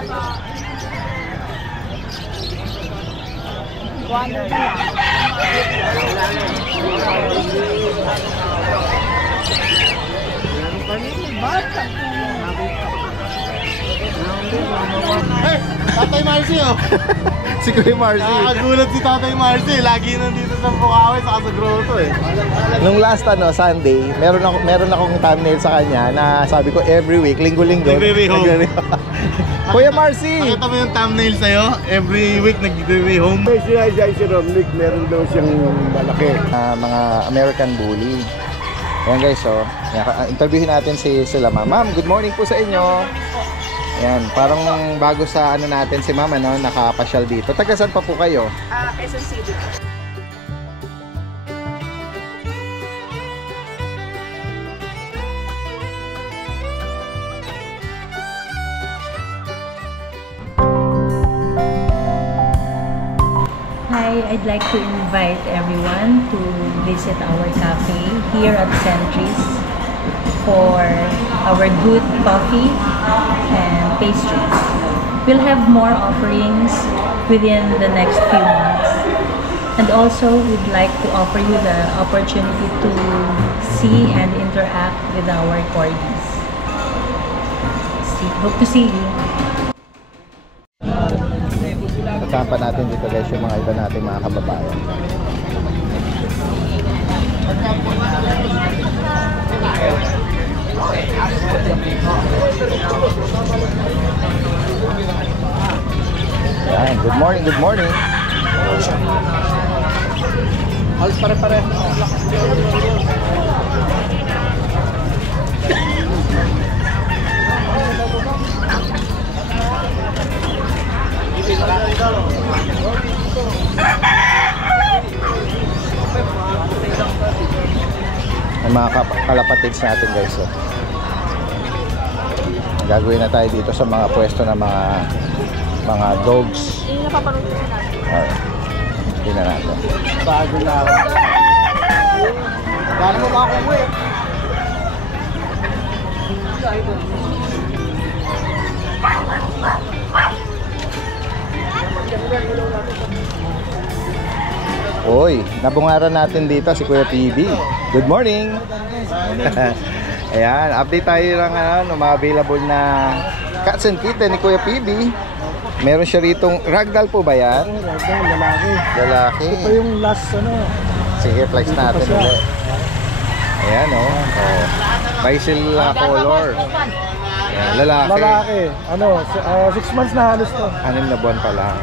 Tatay Marcy, oh. Si Kuya Marcy. Nakakagulat si Tatay Marcy. Lagi nandito sa Bukawi, saka sa Grotto eh. Nung last Sunday, meron akong thumbnail sa kanya na sabi ko every week, linggo-linggo. Nagre-rehome. Kuya Marcy! Nakita mo yung thumbnail sa'yo? Every week nagre-rehome. Si Romnick, meron daw siyang malaki. Mga American Bully. Ayan guys, so interviewin natin sila ma'am. Ma'am, good morning po sa inyo. Ayan, parang bago sa ano natin si ma'am, ano, nakapasyal dito. Taga saan pa po kayo? Quezon City. Hi, I'd like to invite everyone to visit our cafe here at Centris for our good coffee and pastries. We'll have more offerings within the next few months. And also, we'd like to offer you the opportunity to see and interact with our corgis. Hope to see you. Kasama natin dito guys yung mga iba nating mga kababayan. Ayan, good morning, good morning. Halos pare-pare. Ang mga kalapatids natin guys, oh. Gagawin na tayo dito sa mga pwesto ng mga dogs. Yung napapanood ko natin. Alright, hindi na natin. Bago na ako. Paano mo makakuwi? Oy, nabungaran natin dito si Kuya PB. Good morning. Ayan, update tayo lang ng mga available na cats and kitten ni Kuya PB. Meron siya ritong ragdoll po ba yan? Ragdoll, lalaki. Lalaki. Ito pa yung last ano. Sige, flex natin ulit. Ayan, oh. Basil color. Ayan, lalaki. Lalaki. Ano, 6 months na halos to. 6 na buwan pa lang.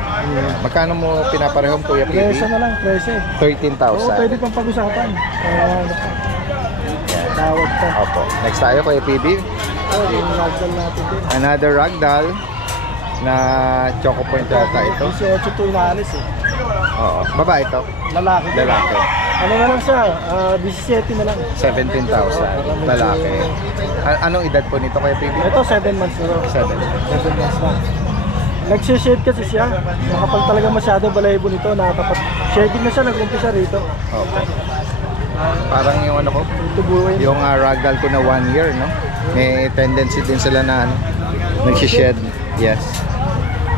Magkano mo pinaparehong Kuya PB? Presa na lang, presa. 13,000. Oo, pwede pang pag-usapan. Tawag pa. Opo. Next tayo Kuya PB. Yung ragdoll natin din. Another ragdoll na choco point yata ito. 18 to inaalis eh. Oo. Babae ito? Lalaki. Lalaki. Ano na lang siya? 17 na lang. 17,000. Lalaki. Anong edad po nito Kuya PB? Ito 7 months na lang. 7. 7 months na. Nagsishade kasi siya. Kapag talaga masyado balahibo nito, nakatapat. Shading na siya, nag-umpisa rito. Okay. Parang yung ano ko, Tubuhin. yung ragdoll ko na 1 year, no? May tendency din sila na ano, nagsished. Yes.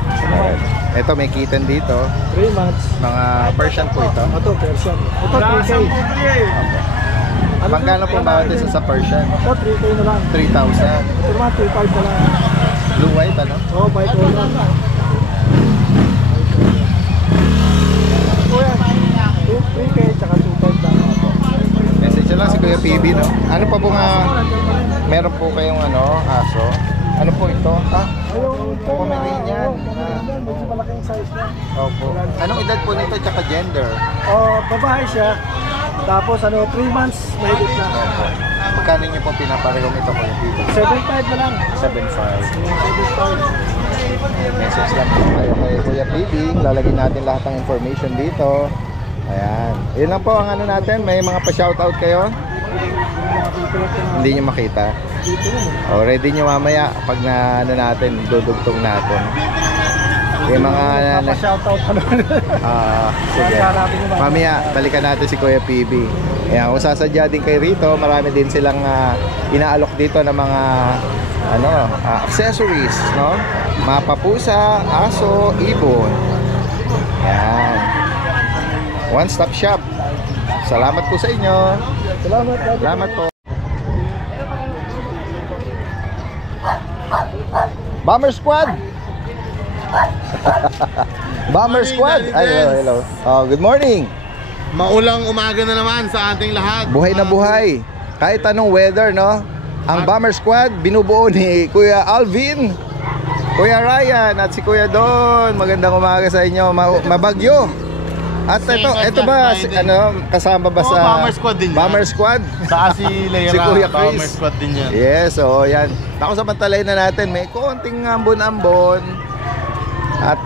Alright. Ito may kitten dito. 3 months. Mga Persian po ito. Ito, Persian. Ito, 3K. Magkano po bawat isa sa Persian? Ito, 3K na lang. 3,000. Ito naman, 3,500 na lang. Blue white ano? Oo, bike ko lang. Ito yan. 3K, tsaka 2,500 lang. Message lang si Kuya PB, no? Ano pa po nga, meron po kayong ano, aso? Ano po ito? Ayun, ito. Pomeranian. Medyo malaking size na. Opo. Anong edad po nito tsaka gender? Babae siya. Tapos 3 months, mahigit na. Opo. Magkano niyo po pinaparehong ito Kuya PB? 7,500 na lang. 7,500. 7,500. Message lang po kayo kay Kuya PB. Lalagyan natin lahat ng information dito. Ayan. Yun lang po ang ano natin. May mga pa-shoutout kayo? Hindi nyo makita. O, ready nyo mamaya pag na ano natin, dudugtong natin. Yung mga Shoutout pa naman. sige. Mamaya, balikan natin si Kuya PB. Ayan, kung sasadya din kayo rito, marami din silang inaalok dito ng mga accessories, no? Mapapusa, aso, ibon. Yan. One stop shop. Salamat po sa inyo. Salamat po. Bomber Squad. Bomber Squad. Ay, hello. Oh, good morning. Maulang umaga na naman sa ating lahat. Buhay na buhay. Kahit anong weather, no? Ang Bomber Squad binubuo ni Kuya Alvin, Kuya Ryan at si Kuya Don. Magandang umaga sa inyo. Mabagyo. At ito ba kasama ba sa Bomber Squad din yan. Bomber Squad? Saka si Leira, Si Kuya Chris. Bomber Squad din yan. Yes, so yan. Ako sa pantalay na natin, may konting ambon-ambon. At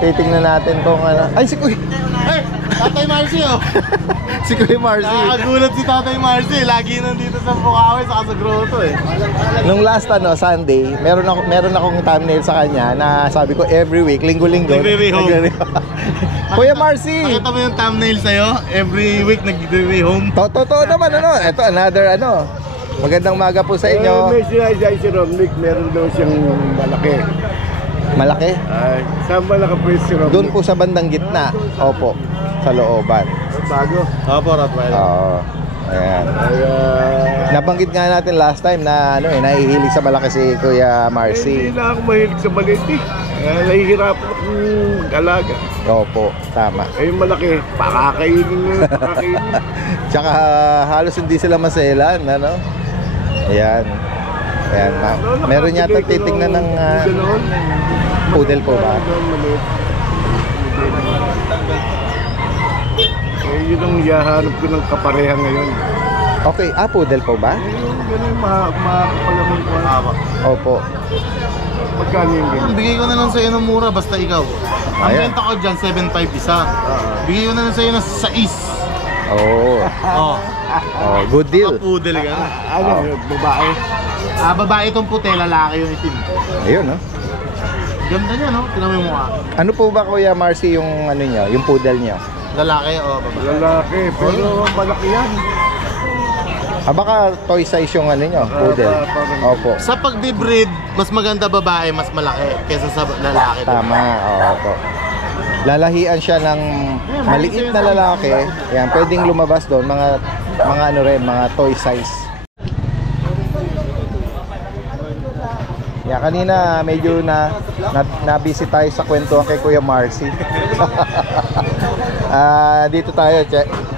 titingnan natin kung ano. Ay, si Kuya. Hey, Tatay Marcy, oh. Si Kuya Marcy. Nakakagulat si Tatay Marcy. Lagi nandito sa Bukawi, saka sa Grotto eh. Nung last Sunday, meron akong thumbnail sa kanya na sabi ko every week, linggo-linggo. Nagre-rehome. Kuya Marcy. Nakita mo yung thumbnail sa'yo? Every week nagre-rehome. Totoo naman Ito another Magandang umaga po sa inyo. May sinasay si Romnick, meron daw siyang malaki. Malaki? Ay, saan ba nakapwes si Romnick? Doon po sa bandang gitna. Opo, sa looban. Bago. Opo, Rottweiler. Oo. Ayan. Ay, Nabanggit nga natin last time na nahihilig sa malaki si Kuya hindi Marcy. na ako mahilig sa maliit eh. Nahihirapan akong alaga. Opo, tama. Ay, yung malaki, pakakainin. Tsaka halos hindi sila maselan, Ayan. Ayan. Meron yata titingnan ng poodle po ba? Yun ang yahanap ko ng kapareha ngayon. Okay, poodle po ba? Ganun makakapalamon ko. Opo. Magkano yung ganyan? Bigay ko na lang sa'yo ng mura, basta ikaw. Ang Ayan. benta ko dyan, 7.5 isa. Bigay ko na lang sa'yo ng 6. Oh. Oh, Good deal. poodle ka na. Ano, babae? Babae itong puti, lalaki yung itim. Ayun, Ganda niya, no? Tingnan mo yung mukha. Ano po ba Kuya Marcy yung niyo, yung poodle niyo? Lalaki o babae? Lalaki, pero malaki yan. Baka toy size yung niyo, poodle. Opo. Sa pagbe-breed, mas maganda babae, mas malaki kaysa sa lalaki. Tama, opo. Lalahian siya ng maliit na lalaki. Yan, pwedeng lumabas doon mga mga toy size. Yan, kanina medyo na-busy tayo sa kwentuhan kay Kuya Marcy. Dito tayo,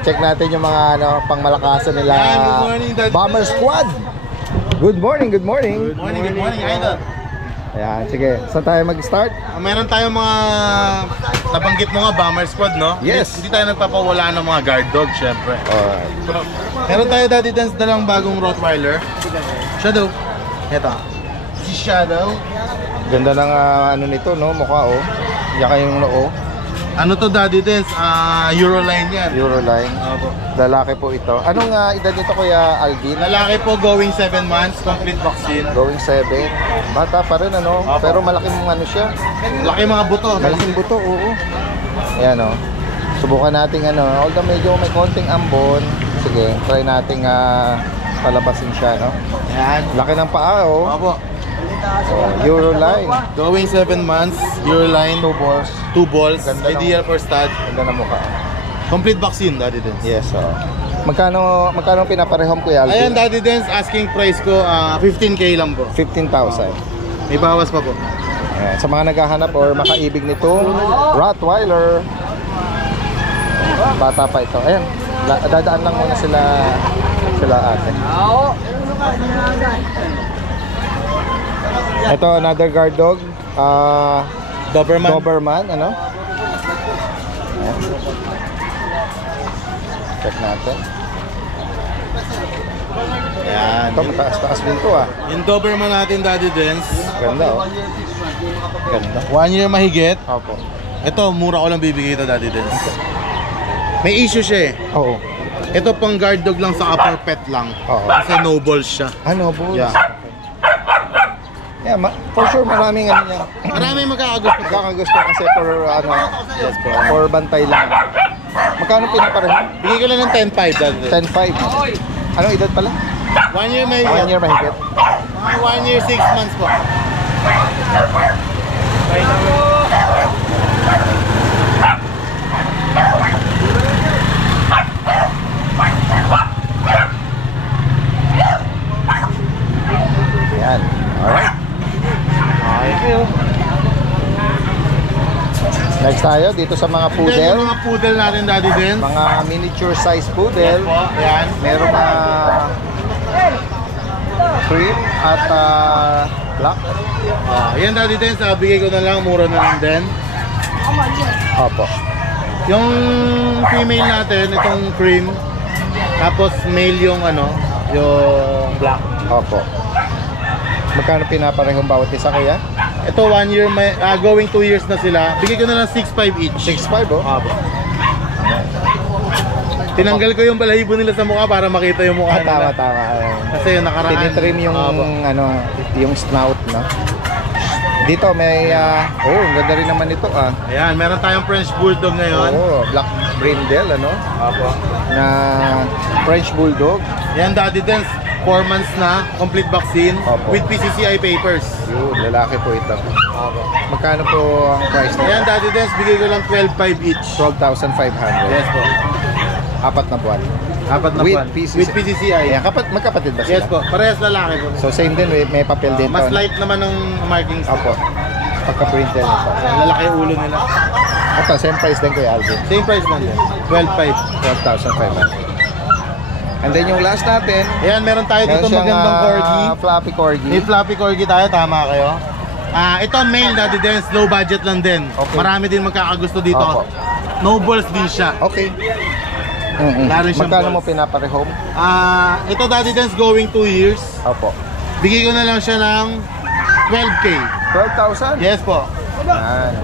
check natin yung mga pangmalakasan nila. Good morning, Dad. Bomber Squad. Good morning. Good morning, Idol. Ayan, sige. Saan tayo mag-start? Meron tayong mga nabanggit mo nga, Bomber Squad, no? Yes. Hindi tayo nagpapawala ng mga guard dog, syempre. Alright. Meron tayo Daddy Dance dalang bagong Rottweiler. Shadow. Ito. Si Shadow. Ganda ng nito, no? Mukha, Yaka yung noo. Ano to Daddy Dance? Euroline yan. Euroline. Opo. Lalaki po ito. Anong edad nito Kuya Alvin? Lalaki po going 7 months, complete vaccine. Going 7. Bata pa rin, Opo. Pero malaking siya. Laki mga buto. Malaking buto, oo. Ayan, Subukan nating although medyo may konting ambon. Sige, try nating palabasin siya, Yan. Laki ng paa, Opo. Euroline. Going 7 months, Euroline. 2 balls. 2 balls. Ganda Ideal for stud. Ganda ng mukha. Complete vaccine, Daddy Dance. Yes, Magkano pinaparehom Kuya Alvin? Ayan, Daddy Dance, asking price ko 15K lang po. 15,000. May bawas pa po. Ayan, sa mga naghahanap or makaibig nitong Rottweiler. Bata pa ito. Ayan, dadaan lang muna sila ate. Ito another guard dog. Doberman. Doberman, Ayan. Check natin. Ayan. Ito mataas-taas din to Yung Doberman natin, Daddy Dance. Ganda Ganda. 1 year mahigit. Opo. Ito, mura ko lang bibigay ito, Daddy Dance. May issue siya Oo. Ito pang guard dog lang sa upper pet lang. Oo. Kasi no balls siya. Ano po? Yeah. Yeah, for sure maraming niya. Maraming magkakagusto. Kakagusto kasi for bantay lang. Magkano pinapareho? Bigay ko lang ng 10.5, Daddy Dance. 10.5. Anong edad pala? 1 year may 1 year mahigit. Mga 1 year, 6 months po. Ayan. Alright. Okay. Next tayo dito sa mga Then, poodle. yung mga poodle natin, Daddy Dens. Mga miniature size Yes poodle. po, ayan. Merong cream at black. Ayan, Daddy Dens, bigay ko na lang, mura na lang din. Opo. Yung female natin, itong cream. Tapos male yung ano, yung black. Opo. Magkano pinaparehong bawat isa kaya? Ito 1 year, going 2 years na sila. Bigay ko na lang 6.5 each. 6.5 oh. Opo. Tinanggal ko yung balahibo nila sa mukha para makita yung mukha Tama, nila. tama. Kasi yung nakaraan. Tinitrim yung Opo. ano, yung snout, no? Dito may ang ganda rin naman ito Ayan, meron tayong French Bulldog ngayon. Black brindle ano? Opo. Na French Bulldog. Yan, Daddy Dens, 4 months na, complete vaccine, Opo. with PCCI papers. Yun, lalaki po ito. Magkano po ang price Ayan, nito? Daddy Dens, bigay ko lang 12.5 each. 12,500. Yes po. Apat na buwan. Apat na With buwan. PCCI. With PCCI. Ayan, magkapatid ba sila? Yes po, parehas lalaki po. So same din, may papel din Mas to, no? light naman ng markings. Opo. Pagka-printed nito. Lalaki yung ulo nila. Ito, same price din Kuya Alvin. Same price lang din. 12.5. 12,500. And then yung last natin, Ayan, meron tayo meron dito siyang magandang corgi. fluffy corgi. May fluffy corgi tayo, tama kayo. Ito male, Daddy Dens, low budget lang din. Okay. Marami din magkakagusto dito. Opo. No balls din siya. Okay. Mm-mm. Wala rin siyang Magkano mo balls. pinaparehome? Ito, Daddy Dens, going 2 years. Opo. Bigay ko na lang siya ng 12K. 12,000? Yes po. Yan. Fluffy.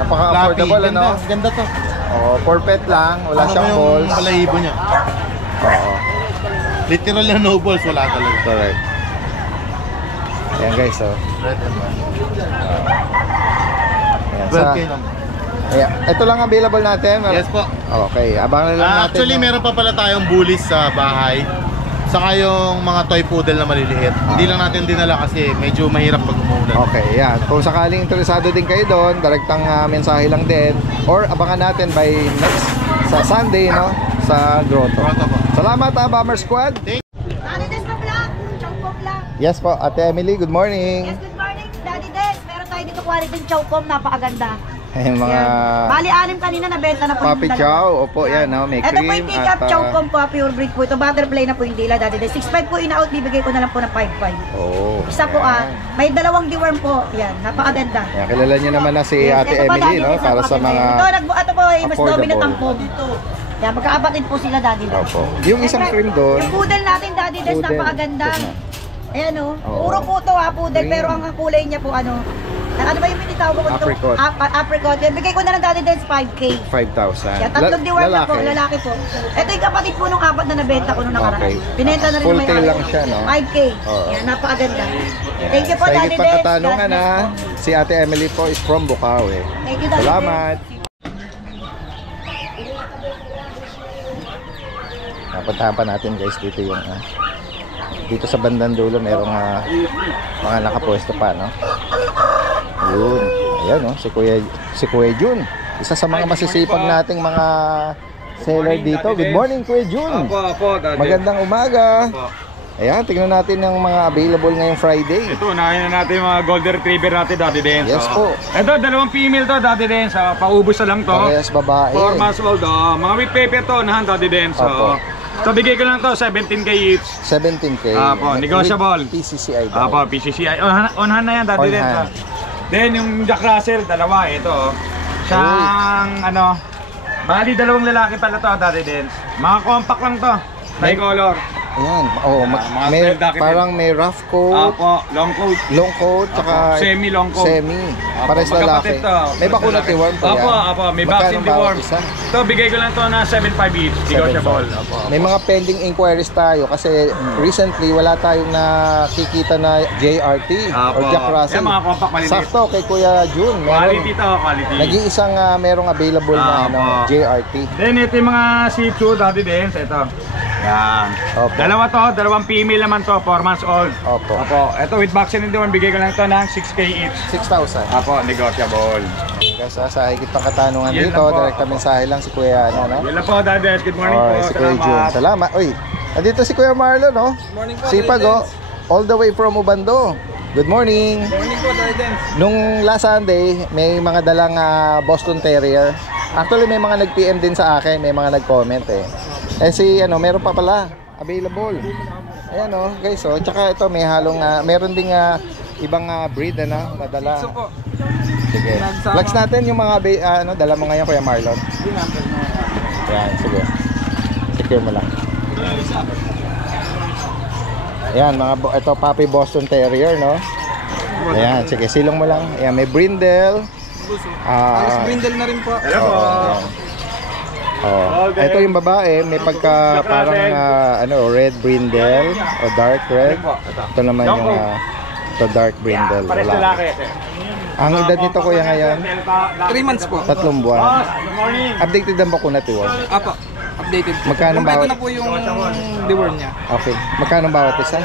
Napaka-affordable, Ganda, ano? ganda to. Oh, for pet lang, wala Ano siyang yung balls. balahibo niya? Oo. Literal na no balls, wala talaga. Correct. Ayan guys, oh. Red and white. Ayan, 12K lang. ayan. Ito lang available natin. Yes po. Okay, abangan na lang natin. Actually, yung- meron pa pala tayong bullies sa bahay. Saka yung mga toy poodle na maliliit. Hindi lang natin dinala kasi medyo mahirap pag umuulan. Okay, yan. Kung sakaling interesado din kayo doon, direktang mensahe lang din. Or abangan natin by next sa Sunday, no? Sa Grotto. Grotto po. Salamat Bomber Squad. Daddy Des na vlog. Chow pom lang. Yes po, Ate Emily, good morning. Yes, good morning, Daddy Des. Meron tayo dito quality chow pom. Napakaganda. Ayan, mga Yan. Bali, 6 kanina nabenta na po Papi yung dalawa. Chow. Opo, yan, no? May Ito po cream yung pick-up at, chow pom po, pure breed po ito. Butterfly na po yung dila, Daddy Des. 6.5 po in-out, bibigay ko na lang po ng 5.5. Oh. Isa po may dalawang deworm po. Yan, napakaganda. Yan, kilala niyo naman na si Yes, Ate ito po, Emily, Daddy no? Des, Para sa napakaganda mga... yun. Ito po, mas affordable. dominant ang pom. Yan, magkakapatid po sila, Daddy Des. Opo. Yung isang Siyempre, cream doon, Yung poodle natin, Daddy Des, Poodle. napakaganda. Ayan o. Oo. Puro po to poodle. Green. Pero ang kulay niya po ano ba yung pinitawag ko dito? Apricot. Apricot. Yan, bigay ko na lang Daddy Des 5K. 5,000. Yan, tatlong deworm na po, Lalaki. lalaki po. Ito yung kapatid po nung 4 na nabenta ko nung nakaraan. Okay. Binenta na rin Full yung tail may-ari. lang siya, no? 5K. Oo. Yan, napakaganda. Thank you po, Sa Daddy higit pang Des. katanungan, God bless ha? po. Si Ate Emily po is from Bukawi. Thank you, Daddy Salamat. Des. Napuntahan pa natin guys dito yung dito sa bandang dulo merong mga nakapwesto pa, no? Yun. Ayan, no? Si Kuya Jun. Isa sa mga masisipag nating mga seller dito. Good morning, Kuya Jun. Opo, Daddy. Magandang umaga. Opo. Ayan, tingnan natin yung mga available ngayong Friday. Ito, unahin na natin yung mga golden retriever natin, Daddy Dens. Yes po. Ito, 2 female to, Daddy Dens. Paubos na lang to. Parehas babae. 4 months old, mga with paper to, unahan, Daddy Dens. Opo. So, bigay ko lang to, 17K each. 17K. Apo, negotiable. With PCCI daw. Apo, PCCI. Unahan na yan, Daddy On Dens. hand. Then, yung Jack Russell, dalawa, ito. Siyang, bali 2 lalaki pala to, Daddy Dens. Mga compact lang to. Tricolor. Ayan. Oh, mga may, style jacket parang may rough coat, Apo, long coat. long coat, tsaka Semi-long coat. Semi. Apo, Pares lalaki. magkapatid to. May bakuna Lalaki. deworm po Apo, yan. apo, may Magkano vaccine bawat deworm. isa? Ito, bigay ko lang to na 7.5 each. Negotiable. 7.5. Apo. May mga pending inquiries tayo kasi recently wala tayong nakikita na JRT Apo. or Jack Russell. Yan, mga compact maliliit. Sakto kay Kuya Jun. Quality to, quality. Nag-iisang merong available na Apo. JRT. Then ito yung mga Shih Tzu, Daddy Dens. Ito. Yan. Opo. Dalawa to, dalawang female naman to, 4 months old. Opo. Opo. Ito with vaccine and deworm, bigay ko lang ito ng 6K each. 6,000. Opo, negotiable. Guys, sa higit pang katanungan Yan dito, lang po. direkta mensahe lang si Kuya, ano, no? Yun lang po, Dades. Good morning Alright, po. si Kuya Jun. Salamat. Uy, nandito si Kuya Marlon, no? Morning po, Sipag, oh. All the way from Ubando. Good morning. Morning po, Dardens. Nung last Sunday, may mga dalang Boston Terrier. Actually, may mga nag-PM din sa akin, may mga nag-comment eh. Eh si, ano, meron pa pala, available. Ayan oh, guys, oh. Tsaka ito, may halong, meron ding ibang breed, ano, nadala. So po, Sige. Flex natin yung mga, ano, dala mo ngayon, Kuya Marlon. Ayan, sige. Secure mo lang. Ayan, ito, Puppy Boston Terrier, no? Ayan, sige, silong mo lang. Ayan, may brindle. Alas brindle na rin po. Hello po. Ito yung babae, may pagka parang ano, red brindle o dark red. Ito naman yung ito dark brindle. Pares Wala. lalaki. Ang edad nito kuya ngayon, 3 months po. 3 buwan. Good morning. Updated ang bakuna tiwon. Apo, updated po. Magkano Kompleto bawat? na po yung deworm niya. Okay. Magkano bawat isa?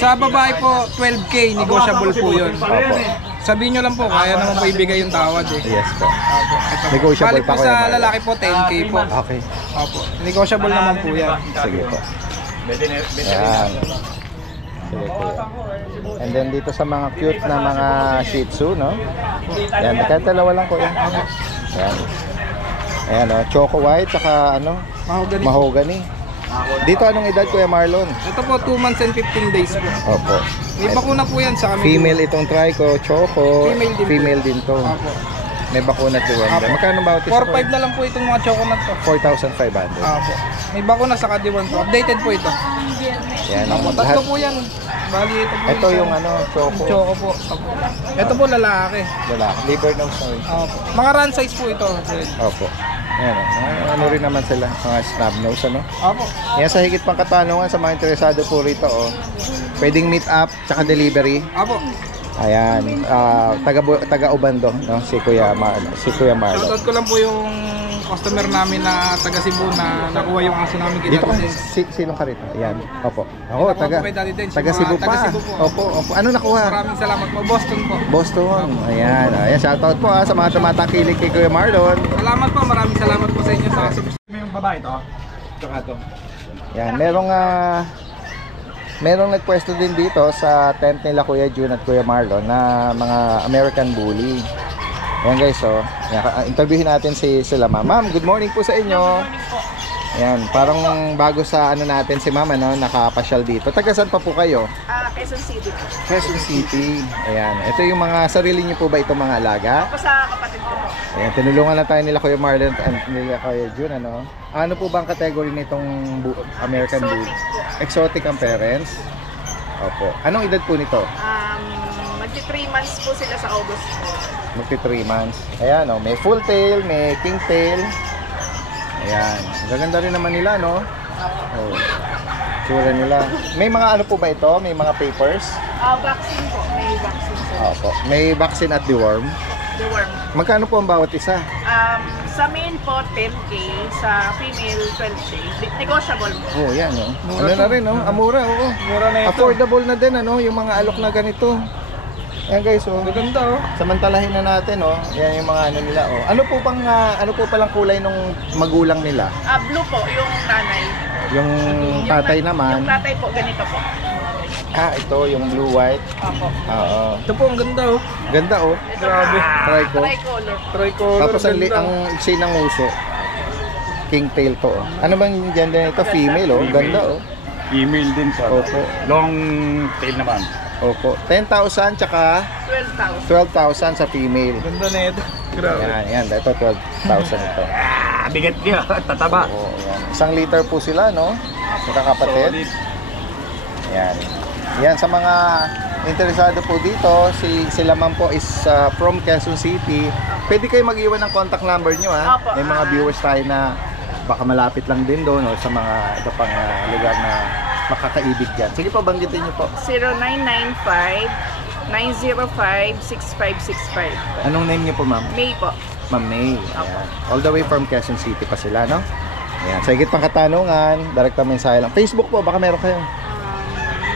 Sa babae po, 12K, negotiable po yun. Opo. Sabihin nyo lang po, kaya naman po ibigay yung tawad eh. Yes po. Opo, ito. Negotiable Bali pa po kuya sa Marlon. lalaki po, 10K po. Okay. Opo, negotiable naman po yan. Sige po. Ayan. Sige kuya. And then dito sa mga cute na mga Shih Tzu, no? Ayan, kahit dalawa lang kuya. Ayan. Ayan o, Choco White, saka ano? Mahogany. Mahogany. Dito anong edad Kuya Marlon? Ito po, 2 months and 15 days po. Opo. May bakuna po yan sa kami. Female itong Trico, Choco. Female din po. din to. Opo. May bakuna to. Opo. Magkano bawat isa? 4-5 na lang po itong mga chocolate to. 4,500. Opo. May bakuna sa Kadiwan po. Updated po ito. Yan ang Opo, lahat. tatlo po yan. Bali ito po. Ito yung ano, Choco. Choco po. Opo. Ito po lalaki. Lalaki. Liver nose na rin. Opo. Mga run size po ito. Opo. Ayan o. Ano rin naman sila. Mga snub nose, ano? Opo. Yan sa higit pang katanungan sa mga interesado po rito, oh. Pwedeng meet up, tsaka delivery. Opo. Ayan, taga Ubando, no? Si Kuya Marlon. Shoutout ko lang po yung customer namin na taga Cebu na nakuha yung aso namin Dito ka, kinatin. silong ka rito. Ayan, opo. Ako, Nakuha po kay Daddy Dens, taga yung Cebu mga pa. taga Cebu po. Opo, opo. Ano nakuha? Maraming salamat po. Boston po. Boston. Ayan, ayan, shoutout po sa mga tumatakilig kay Kuya Marlon. Salamat po. Maraming salamat po sa inyo sa support. Yung babae to. Tsaka to. Yan, merong nagpwesto din dito sa tent nila Kuya Jun at Kuya Marlon na mga American Bully. Ayan guys, oh. Yan, interviewin natin sila ma'am. Ma'am, good morning po sa inyo. Yan, parang bago sa ano natin si ma'am, ano, nakapasyal dito. Taga saan pa po kayo? Quezon City po. Quezon City. Ayan, ito yung mga sarili niyo po ba itong mga alaga? Ako sa kapatid ko po. Ayan, tinulungan na tayo nila Kuya Marlon at nila Kuya Jun, ano? Ano po ba ang category nitong American Bully? Exotic po. Exotic ang parents? Opo. Anong edad po nito? Magti 3 months po sila sa August po. Magti 3 months. Ayan, oh, may full tail, may king tail. Ayan. Gaganda rin naman nila, no? Oh. Tsura nila. May mga ano po ba ito? May mga papers? Vaccine po. May vaccine po. Opo. May vaccine at deworm. The worm. Magkano po ang bawat isa? Sa male po, 10K. Sa female, 12K. Negotiable po. Oh, yan, no? Ano na rin, no? Amura, oo. Mura na ito. Affordable na din, ano? Yung mga alok na ganito. Ayan guys, oh. Maganda oh. Samantalahin na natin, oh. Yan yung mga ano nila, oh. Ano po palang kulay nung magulang nila? Blue po, yung nanay. Yung tatay naman. Yung tatay po, ganito po. Ito yung blue white. Opo. Oo. Ito po ang ganda oh. Ganda, oh. Grabe. Trico. Tricolor. Tricolor. Tapos ang iksi ng uso. King tail to, oh. Ano bang gender nito? Female, oh. Ganda, oh. Female din sa Opo. long tail naman. Opo. 10,000 tsaka 12,000. 12,000 sa female. Ganda na ito. Grabe. Yan. Ito 12,000 ito. Bigat niya, tataba. Oo, yan. 1 liter po sila, no? Magkakapatid. Yan. Yan, sa mga interesado po dito, sila man po is from Quezon City. Pwede kayo mag-iwan ng contact number nyo, ha? Opo. May mga viewers tayo na baka malapit lang din doon, o sa mga iba pang lugar na makakaibig dyan. Sige po, banggitin nyo po. 0995-905-6565. Anong name nyo po, ma'am? May po. Ma'am May. Ayan. All the way from Quezon City pa sila, no? Ayan. Sa higit pang katanungan, direkta mensahe lang. Facebook po, baka meron kayong.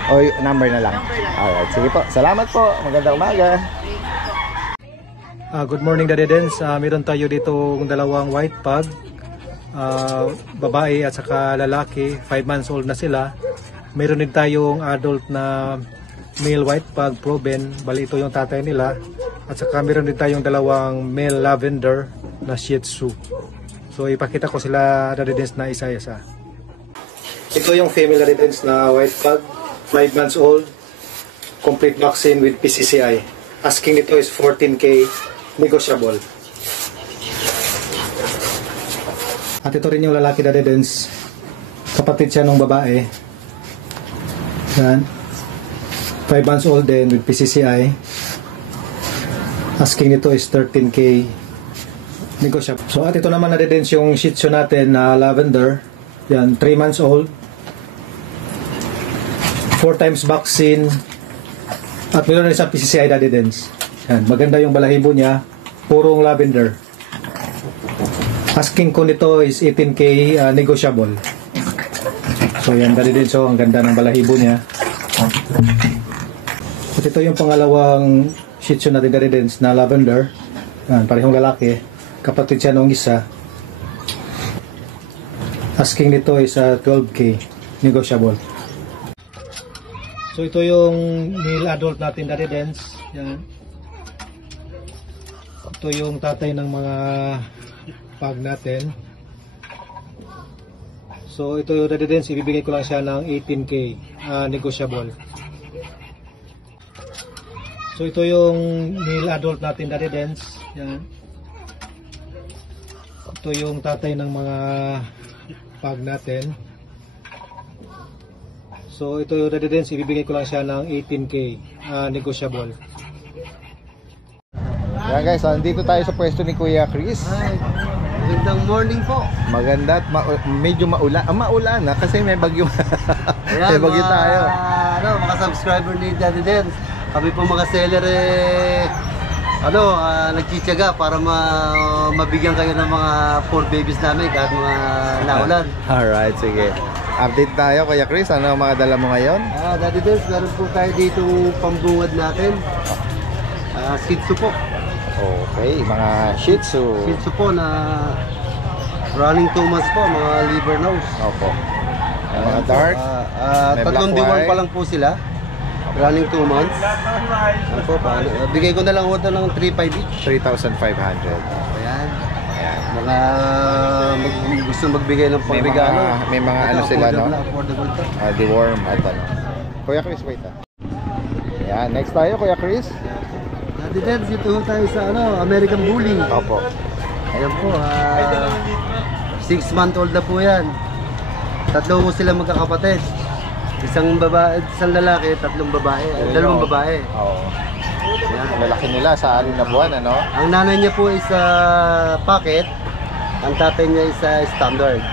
O, number na lang. Alright, sige po. Salamat po. Magandang umaga. Good morning, Daddy Dens. Meron tayo dito dalawang white pug. Babae at saka lalaki. 5 months old na sila. Meron din tayong adult na male white pug, proven. Bali ito yung tatay nila. At saka meron din tayong dalawang male lavender na Shih Tzu. So ipakita ko sila, Daddy Dens, na isa-isa. Ito yung female Daddy Dens na white pug. 5 months old, complete vaccine with PCCI. Asking nito is 14K, negotiable. At ito rin yung lalaki, Daddy Dens. Kapatid siya ng babae. Yan. 5 months old din with PCCI. Asking nito is 13K, negotiable. So at ito naman, Daddy Dens, yung Shih Tzu natin na lavender. Yan, 3 months old. 4 times vaccine at meron rin sa PCCI, Daddy Dens. Yan, maganda yung balahibo niya, purong lavender. Asking ko nito is 18K, negotiable. So yan, Daddy Dens, so ang ganda ng balahibo niya. At ito yung pangalawang Shih Tzu natin, Daddy Dens, na lavender. Yan, parehong lalaki, kapatid siya nung isa. Asking nito is 12K, negotiable. So ito yung male adult natin, Daddy Dens. Yan. Ito yung tatay ng mga pug natin. So ito yung Daddy Dens, ibibigay ko lang siya ng 18K, negotiable. So ito yung male adult natin, Daddy Dens. Yan. Ito yung tatay ng mga pug natin. So ito yung Daddy Dens, ibibigay ko lang siya ng 18K, negotiable. Yan guys, nandito tayo sa pwesto ni Kuya Chris. Magandang morning po. Maganda at medyo maulan. Maulan na kasi may bagyo. Ayan, may bagyo tayo. Mga subscriber ni Daddy Dens. Kami po mga seller nagtsitsaga para mabigyan kayo ng mga 4 babies namin kahit mga naulan. Alright, sige. Update tayo, Kuya Chris. Ano ang mga dala mo ngayon? Daddy Dens, meron po tayo dito pambungad natin. Shih Tzu po. Okay, mga Shih Tzu. Shih Tzu po na running 2 months po, mga liver nose. Opo. Mga dark. May Tatlong black diwan white. pa lang po sila. Running 2 months. Ano po, bigay ko na lang ito ng 3,500 each. 3,500. Ayan. Ayan. Mga gusto magbigay ng pangregalo. May mga Ito, ano sila, no? affordable to. Deworm at ano. Kuya Chris, wait Ayan, next tayo, Kuya Chris. Daddy Dens, dito ho tayo sa American Bully. Opo. Ayan po, 6-month-old na po yan. Tatlo po sila magkakapatid. Isang babae, isang lalaki, tatlong babae, dalawang babae. Oo. Ang lalaki nila sa 6 na buwan, ano? Ang nanay niya po is pocket, ang tatay niya is standard.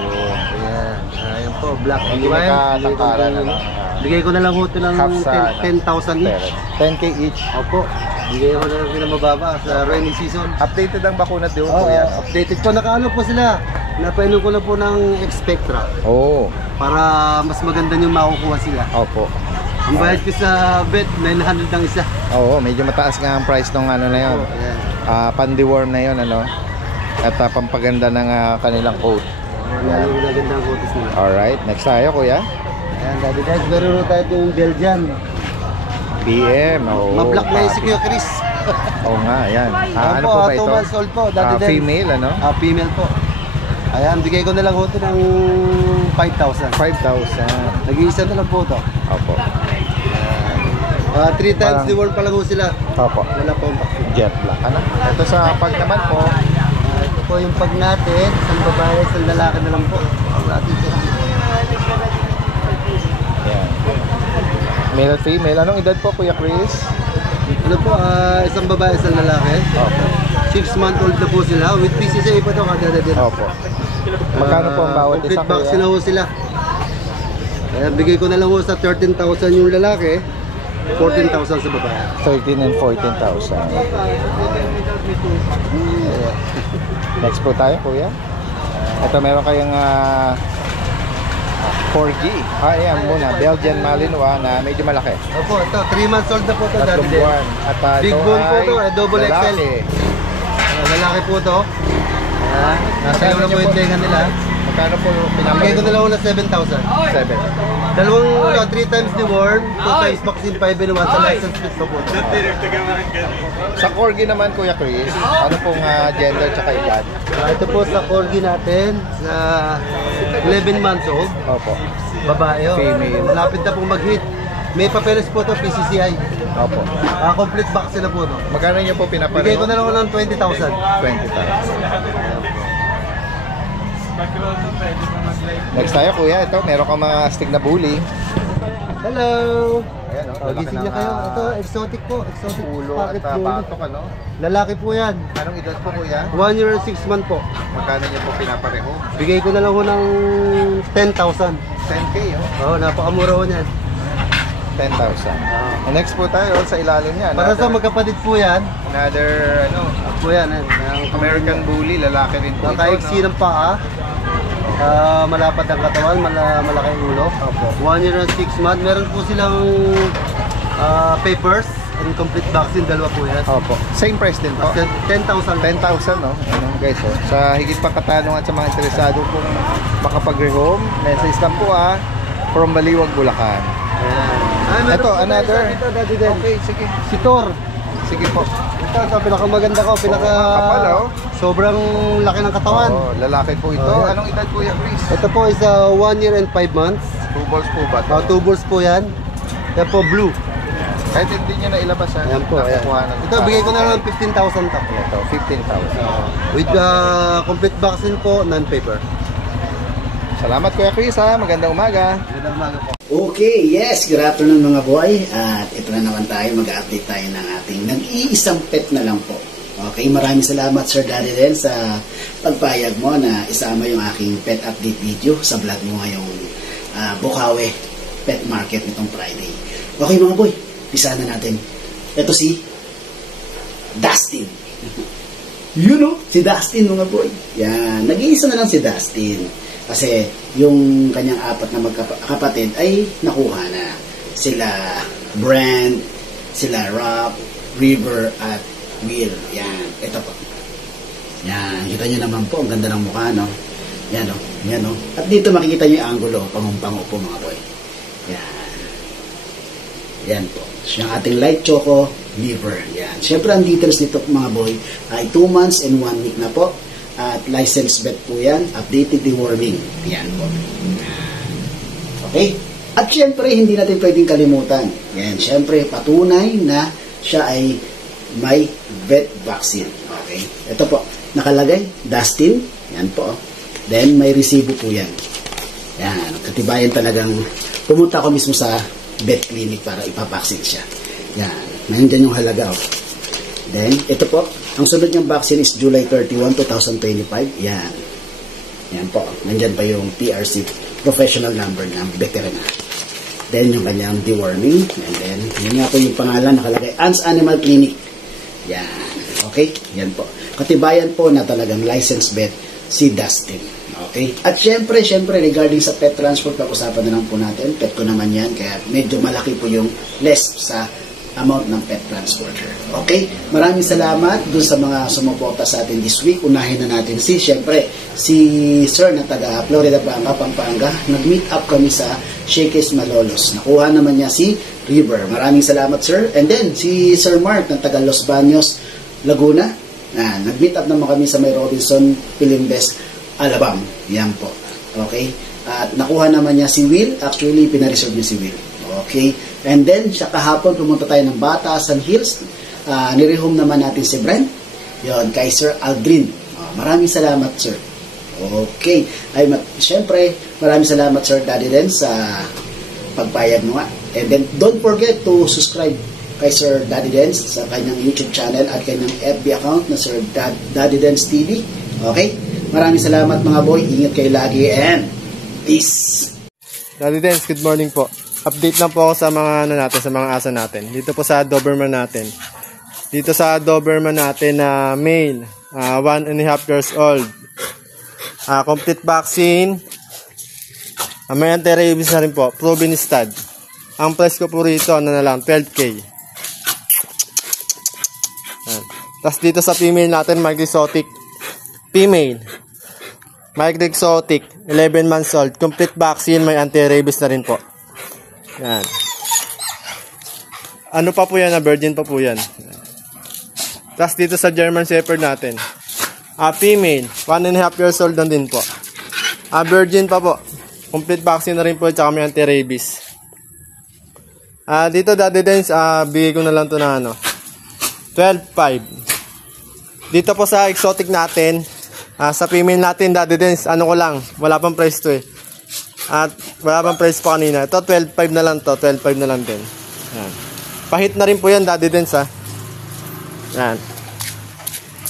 Yun. Ayan, ayan po, black and Hindi white. nakatangkaran, ano? Bigay ko na lang ho ito ng Half sa 10,000 each. 10K each. Opo, bigay ko na lang pinamababa sa rainy season. Updated ang bakuna doon, Oh, Kuya. updated po, nakaano po sila. Napainom ko lang po ng Expectra Oo. para mas maganda yung makukuha sila. Opo. Ang bayad ko sa vet, 900 ang isa. Oo, medyo mataas nga ang price ng ano na yun. Oh, ayan. Pan-deworm na yun, ano? At pampaganda ng kanilang coat. Lalo yung magandang kutis nila. Alright, next tayo, Kuya. Ayan, Daddy Dens, meron tayo itong Belgian. BM. Oo. Ma-black na yung si Kuya Chris. Oo nga, ayan. Ano Ayan po ba 2 ito? months old po, Daddy Dens. Female, ano? Female po. Ayan, bigay ko na lang ho ito ng 5,000. 5,000. Nag-iisa na lang po ito. Opo. 3 times Parang- the world pa lang ho sila. Opo. Wala po ang vaccine. Jet black. Ano? Ito sa pag naman po. Ito po yung pag natin, isang babae, isang lalaki na lang po. Ang natin sila. Ayan. Male at female. Anong edad po, Kuya Chris? Ano po, isang babae, isang lalaki. Opo. 6-month-old na po sila. With PCCA pa ito, kada din. Opo. Magkano po ang bawat isa, Complete vaccine na Kuya? ho sila. Kaya bigay ko na lang ho sa 13,000 yung lalaki, 14,000 sa babae. 13 and 14,000. Next po tayo, Kuya. Ito, meron kayong Corgi. Ayan muna. Belgian Malinois na medyo malaki. Opo, ito. 3 months old na po ito. Tatlong Daddy buwan. At Big ito bone po ay ito. Double XL. lalaki. Lalaki po ito. Ayan. Nasa iyo na po yung tenga nila. Magkano po Bigay ko na lang una 7,000. 7. Dalawang 3 times deworm, 2 times vaccine, 5 in 1 sa license plate pa po. Sa Corgi naman, Kuya Chris, ano pong gender tsaka edad? Ito po sa corgi natin, sa 11 months old, Opo. babae. Female. Malapit na pong mag-hit. May papeles po ito, PCCI. Opo. Complete vaccine na po ito. Magkano niyo po Bigay pinapareho? ko na lang ng 20,000. 20,000. Next tayo, Kuya. Ito, meron kang mga astig na bully. Hello! Ayan, Gising niya kayo. Ito, exotic po. Exotic ulo at pocket bully. patok, ano? Lalaki po yan. Anong edad po, Kuya? 1 year and 6 months po. Magkano niyo po pinapareho? Bigay ko na lang ho ng 10,000. 10K, oh. Oo, napakamura ho niyan. 10,000. Next po tayo sa ilalim niya. Para sa magkapatid po yan. Another, ano, Po yan. American bully, lalaki rin po ito, Nakaiksi ng paa. Malapad ang katawan, malaki ang ulo. 1 year and 6 months. Meron po silang papers and complete vaccine. Dalawa po yan. Opo. Same price din po. 10,000. 10,000, no? Ano, guys, oh. Sa higit pa katanungan sa mga interesado kung makapag-rehome, message lang po, from Baliwag, Bulacan. Ayan. Ito, another. Okay, sige. Si Thor. Sige po. Ito, pinakamaganda ko. kapal, oh. Sobrang laki ng katawan. Oh, lalaki po ito. Oh, yeah. Anong edad, Kuya Chris? Ito po is 1 year and 5 months. 2 balls po ba? 2 balls po yan. Yan po, blue. Kahit hindi nyo na ilabas, Ayan po, ayan. Ito, bigay ko na lang 15,000 to. Ito, 15,000. With complete vaccine po, non-paper. Salamat, Kuya Chris, Magandang umaga. Magandang umaga po. Okay, yes, good afternoon mga boy. At ito na naman tayo, mag-update tayo ng ating nag-iisang pet na lang po. Okay, maraming salamat Sir Daddy Del sa pagpayag mo na isama yung aking pet update video sa vlog mo ngayong Bukawi Pet Market nitong Friday. Okay mga boy, pisa na natin. Ito si Dustin. You know, si Dustin mga boy. Yan, nag-iisa na lang si Dustin. Kasi yung kanyang 4 na magkapatid ay nakuha na. Sila Brand, sila Rob, River, at Will. Yan, ito po. Yan, kita nyo naman po, ang ganda ng mukha, no? Yan, no? Yan, no? At dito makikita nyo yung angulo, pangumpang po mga boy. Yan. Yan po. Yung ating light choco liver. Yan. Siyempre, ang details nito mga boy ay 2 months and 1 week na po. At license vet po yan. Updated deworming. Yan po. Okay? At siyempre, hindi natin pwedeng kalimutan. Yan. Siyempre, patunay na siya ay may vet vaccine. Okay? Ito po. Nakalagay, Dustin. Yan po. Then, may resibo po yan. Yan. Katibayan talagang pumunta ako mismo sa vet clinic para ipapaksin siya. Yan. Nandiyan yung halaga. Then, ito po. Ang sunod niyang vaccine is July 31, 2025. Yan. Yan po. Nandyan pa yung PRC professional number ng veterinary. Then, yung kanyang deworming. And then, yun nga po yung pangalan nakalagay. Ans Animal Clinic. Yan. Okay? Yan po. Katibayan po na talagang licensed vet si Dustin. Okay? At syempre, regarding sa pet transport, pag-usapan na lang po natin. Pet ko naman yan. Kaya medyo malaki po yung less sa amount ng pet transporter. Okay? Maraming salamat dun sa mga sumuporta sa atin this week. Unahin na natin si Sir na taga Florida, Pampanga. Nag-meet up kami sa Shakey's Malolos. Nakuha naman niya si River. Maraming salamat, Sir. And then, si Sir Mark na taga Los Baños, Laguna. Nag-meet up naman kami sa may Robinson, Pilimbes, Alabang. Yan po. Okay? At nakuha naman niya si Will. Actually, pinareserve niya si Will. Okay? And then, siya kahapon, pumunta tayo ng Batasan Hills. Nirehome naman natin si Brent. Yon, kay Sir Aldrin. Maraming salamat, Sir. Okay. Siyempre, maraming salamat, Sir Daddy Den, sa pagpayag mo nga. And then, don't forget to subscribe kay Sir Daddy Den sa kanyang YouTube channel at kanyang FB account na Sir Daddy Den's TV. Okay? Maraming salamat, mga boy. Ingat kayo lagi and peace. Daddy Dens, good morning po. Update lang po ako sa mga sa mga asa natin. Dito po sa Doberman natin. Dito sa Doberman natin na male, 1.5 years old. Complete vaccine. May anti-rabies na rin po. Proven stud. Ang price ko po rito, ano na lang, 12K. Tapos dito sa female natin, Micro Exotic. Female. Micro Exotic, 11 months old. Complete vaccine, may anti-rabies na rin po. Yan. Ano pa po yan? Virgin pa po yan. Tapos dito sa German Shepherd natin. Female, 1.5 years old na din po. Virgin pa po. Complete vaccine na rin po, tsaka may anti-rabies. Dito Daddy Dens, bigay ko na lang to na 12.5. Dito po sa exotic natin, sa female natin Daddy Dens, ko lang, wala pang price to eh. At wala pang price pa kanina. Ito 12.5 na lang to, 12.5 na lang din. Yan. Pahit na rin po yan Daddy Dens ha. Yan.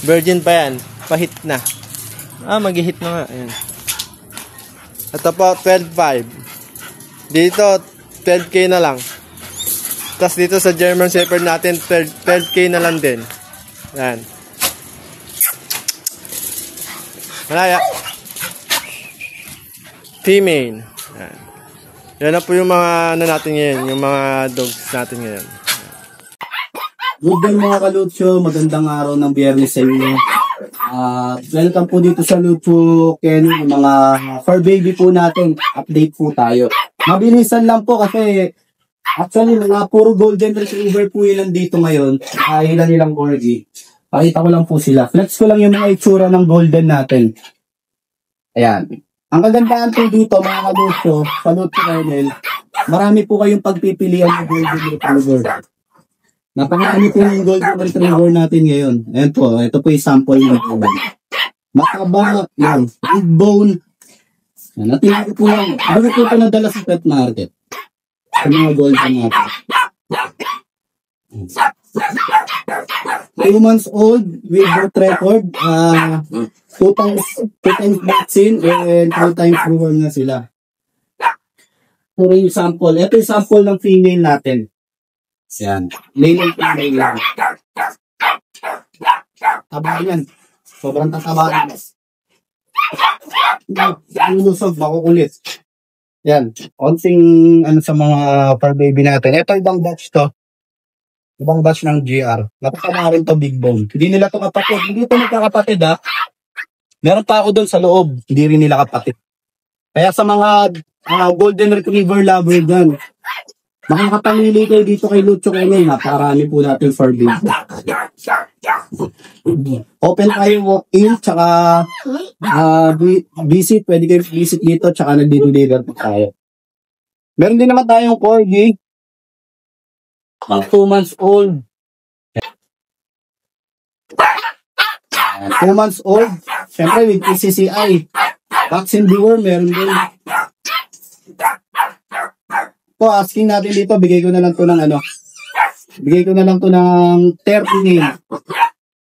Virgin pa yan, pahit na. Mag-hit na nga. Ayan. Ito po 12.5. Dito 12K na lang. Tapos dito sa German Shepherd natin 12K na lang din. Yan. Malaya. Female. Yan. Yan na po yung mga natin ngayon, yung mga dogs natin ngayon. Good day mga kalutsyo, magandang araw ng Biyernes sa inyo. Welcome po dito sa Lucho Ken, mga fur baby po natin. Update po tayo. Mabilisan lang po kasi actually mga puro golden retriever po ilan dito ngayon. Ilan nilang corgi. Pakita ko lang po sila. Flex ko lang yung mga itsura ng golden natin. Ayan. Ang kagandahan po dito mga kalutsyo, sa Lucho Kennel, marami po kayong pagpipilian ng golden retriever. Napakami po yung golden retriever natin ngayon. Ayan po, ito po yung sample ng golden. Makaba, yan, big bone. Yan, natin po yan. Bago po ito nadala sa pet market. Sa mga golden natin. 2 months old with birth record. 2 times vaccine and 2 times reworm na sila. Ito yung sample. Ito yung sample ng female natin. Yan. Male and female lang. Taba yan. Sobrang tataba yan. Ang lusog, makukulit. Yan. Konting sa mga fur baby natin. Ito ibang batch to. Ibang batch ng GR. Napakama rin to big bone. Hindi nila to kapatid. Hindi to magkakapatid ha. Meron pa ako doon sa loob. Hindi rin nila kapatid. Kaya sa mga golden retriever lover dyan, makakapamili kayo dito kay Lucho Kennel. Napakarami po natin fur baby. Open tayo walk-in, tsaka visit. Pwede kayo visit dito, tsaka nag-deliver po tayo. Meron din naman tayong corgi. 2 months old. 2 months old. Siyempre with PCCI. Vaccine deworm, meron din. So, asking natin dito, bigay ko na lang to ng bigay ko na lang to ng 30K.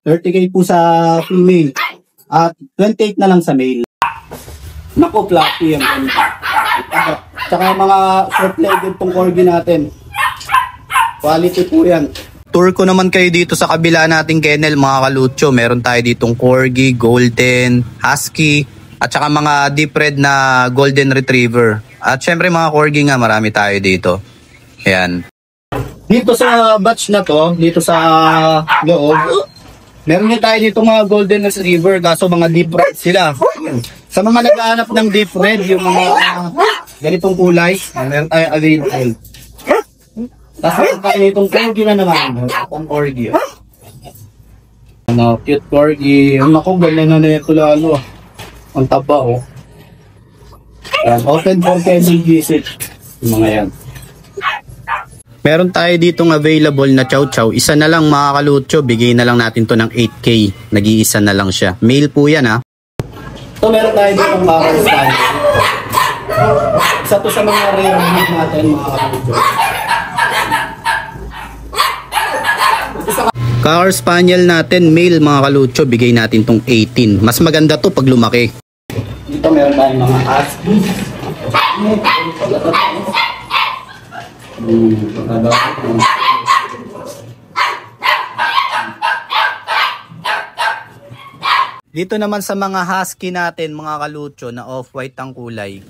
30K po sa female. At 28 na lang sa male. Naku, fluffy yan. Tsaka mga short-legged tong corgi natin. Quality po yan. Tour ko naman kayo dito sa kabila nating kennel mga kalutso. Meron tayo ditong corgi, golden, husky, at saka mga deep red na golden retriever. At syempre mga corgi nga, marami tayo dito. Ayan. Dito sa batch na to, dito sa loob, meron din tayo dito mga golden retriever, kaso mga deep red sila. Sa mga naghahanap ng deep red, yung mga ganitong kulay, meron tayo available. Tapos meron tayo ditong corgi na naman. Ang corgi. Cute corgi. Naku, galing na ito lalo. Ang taba oh. Open for casual visit. Yung mga yan. Meron tayo ditong available na chow chow. Isa na lang mga kalutso. Bigay na lang natin to ng 8K. Nag-iisa na lang siya. Male po yan ha. So meron tayo ditong Cocker Spaniel. Isa to sa mga rare breed natin mga kalutso. Cocker Spaniel natin, male mga kalutso. Bigay natin tong 18. Mas maganda to pag lumaki. Dito meron tayong mga husky. Dito naman sa mga husky natin mga kalucho na off-white ang kulay.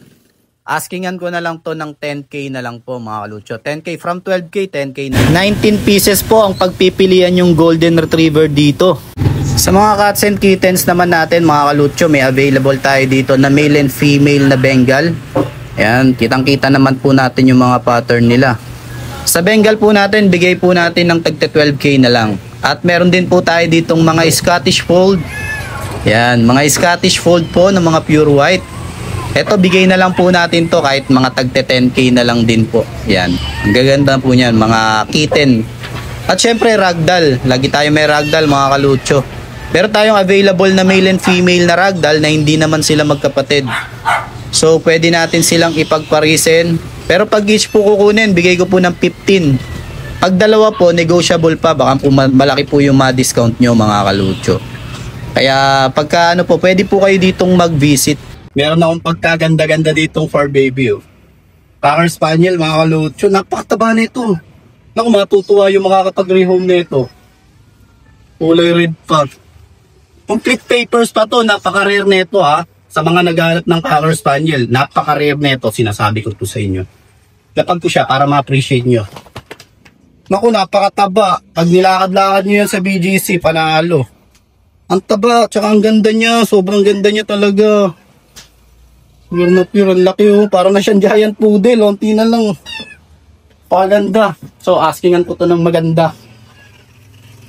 Askingan ko na lang to ng 10k na lang po mga kalucho. 10k from 12k, 10k na. 19 pieces po ang pagpipilian yung golden retriever dito. Sa mga cats and kittens naman natin mga kalucho, may available tayo dito na male and female na Bengal. Ayan, kitang-kita naman po natin yung mga pattern nila. Sa Bengal po natin, bigay po natin ng tagte 12k na lang. At meron din po tayo ditong mga Scottish Fold. Ayan, mga Scottish Fold po ng mga pure white. Ito, bigay na lang po natin to kahit mga tagte 10k na lang din po. Yan. Ang gaganda po niyan, mga kitten. At syempre, ragdoll. Lagi tayo may ragdoll, mga kalucho. Pero tayong available na male and female na ragdoll na hindi naman sila magkapatid. So, pwede natin silang ipagparisin. Pero pag each po kukunin, bigay ko po ng 15. Pag dalawa po, negotiable pa. Baka po malaki po yung ma-discount nyo, mga kalucho. Kaya, pagka ano po, pwede po kayo ditong mag-visit. Meron akong pagkaganda-ganda ditong fur baby. Cocker Spaniel, mga kalucho. Napakataba nito. Naku, matutuwa yung mga katag-rehome nito. Kulay red pa. Complete papers pa to. Napaka-rare nito ha. Sa mga naghahanap ng Cocker Spaniel, napaka-rare nito. Sinasabi ko to sa inyo. Lapag ko siya para ma-appreciate nyo. Naku, napakataba. Pag nilakad-lakad nyo yan sa BGC, panalo. Ang taba, tsaka ang ganda niya. Sobrang ganda niya talaga. Pure na pure, ang laki oh. Parang na siyang giant poodle, onti na lang. Paganda. So, askingan ko to ng maganda.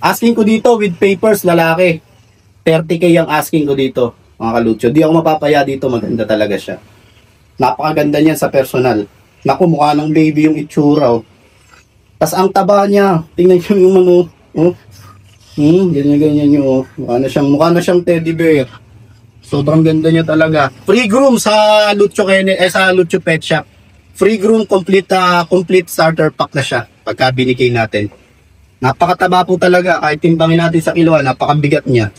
Asking ko dito with papers, lalaki. 30k ang asking ko dito, mga kalucho. Di ako mapapaya dito, maganda talaga siya. Napakaganda niyan sa personal. Naku, mukha ng baby yung itsura oh. Tas ang taba niya, tingnan nyo yung ano, oh. Ganyan-ganyan nyo oh. Mukha na siyang teddy bear. Sobrang ganda niya talaga. Free groom sa Lucho sa Lucho Pet Shop. Free groom, complete starter pack na siya pagka binigay natin. Napakataba po talaga. Kahit timbangin natin sa kiluan, napakabigat niya.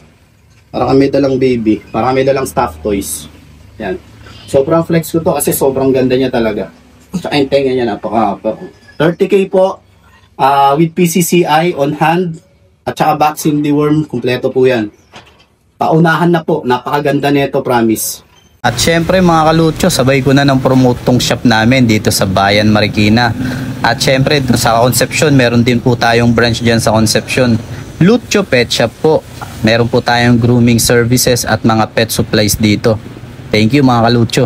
Para kami dalang baby. Para kami dalang stuffed toys. Yan. Sobrang flex ko to kasi sobrang ganda niya talaga. Tsaka yung tenga niya napaka 30k po. With PCCI on hand. At saka vaccine deworm. Kompleto po yan. Paunahan na po, napakaganda nito, promise. At syempre mga kalucho, sabay ko na ng promote tong shop namin dito sa Bayan Marikina. At syempre sa Concepcion, meron din po tayong branch dyan sa Concepcion. Lucho Pet Shop po. Meron po tayong grooming services at mga pet supplies dito. Thank you mga kalucho.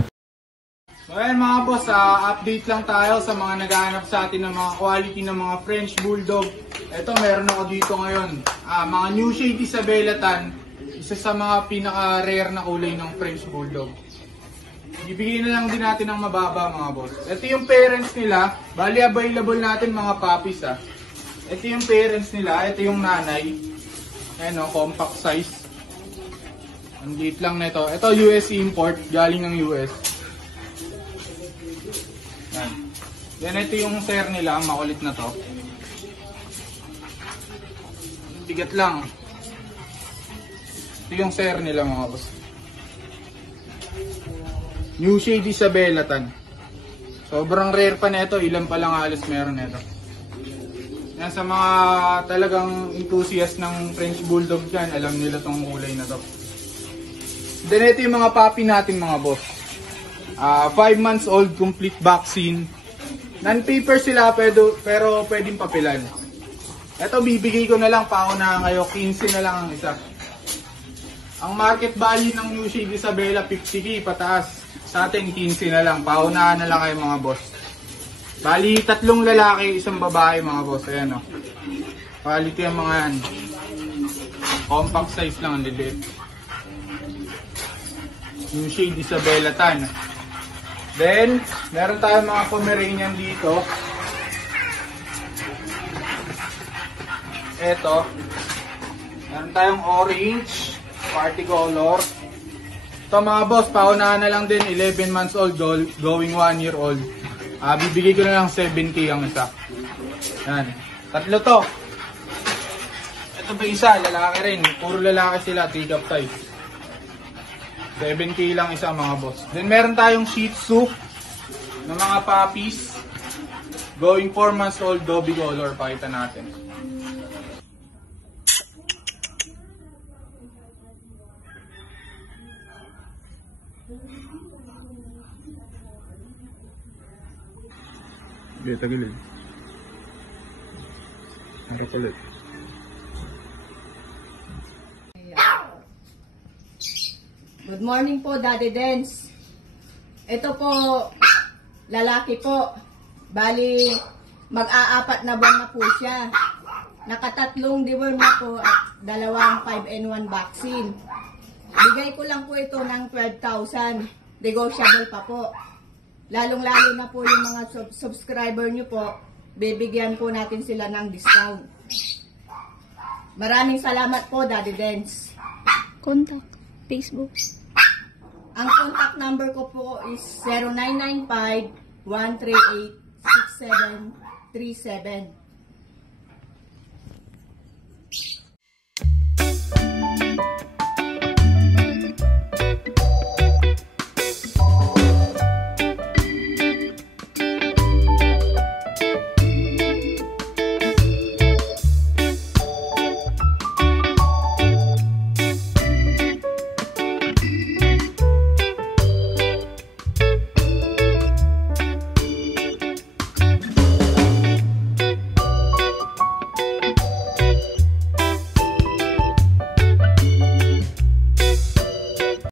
So ayan mga boss, update lang tayo sa mga naghahanap sa atin ng mga quality ng mga French Bulldog. Ito meron ako dito ngayon. Mga New Shade Isabela Tan. Isa sa mga pinaka-rare na kulay ng French Bulldog. Ibigay na lang din natin ng mababa mga boss. Ito yung parents nila. Bali available natin mga puppies ha. Ito yung parents nila. Ito yung nanay. Ayan o, compact size. Ang liit lang nito. Ito US import. Galing ng US. Ayan. Then ito yung sir nila. Makulit na to. Bigat lang. Ito yung sir nila mga boss. New Shade Isabela Tan. Sobrang rare pa nito. Ilan pa lang halos meron nito. Yan sa mga talagang enthusiast ng French Bulldog dyan. Alam nila tong kulay na to. Then ito yung mga puppy natin mga boss. 5 months old, complete vaccine. Non-paper sila pero pwedeng papilan. Ito bibigay ko na lang pauna kayo. 15 na lang ang isa. Ang market value ng New Shade Isabela 50k pataas. Sa atin 15 na lang. Paunahan na lang kayo mga boss. Bali 3 lalaki, 1 babae mga boss. Ayan o. Quality ang mga yan. Compact size lang ang liliit. New Shade Isabela Tan. Then, meron tayong mga Pomeranian dito. Eto. Meron tayong orange. Party color. Ito mga boss, paunahan na lang din. 11 months old, going 1 year old. Bibigay ko na lang 7k ang isa. Yan. 3 to. Ito ba isa? Lalaki rin. Puro lalaki sila. Take up size. 7k lang isa mga boss. Then meron tayong Shih Tzu ng mga puppies. Going 4 months old, Dobby color. Pakita natin. Dito gilid. Harap ulit. Good morning po, Daddy Dens. Ito po, lalaki po. Bali, mag-aapat na buwan na po siya. Nakatatlong deworm na po at dalawang 5-in-1 vaccine. Bigay ko lang po ito ng 12,000. Negotiable pa po. Lalong-lalo na po yung mga subscriber nyo po, bibigyan po natin sila ng discount. Maraming salamat po, Daddy Dens. Contact, Facebook. Ang contact number ko po is 0995-138-6737.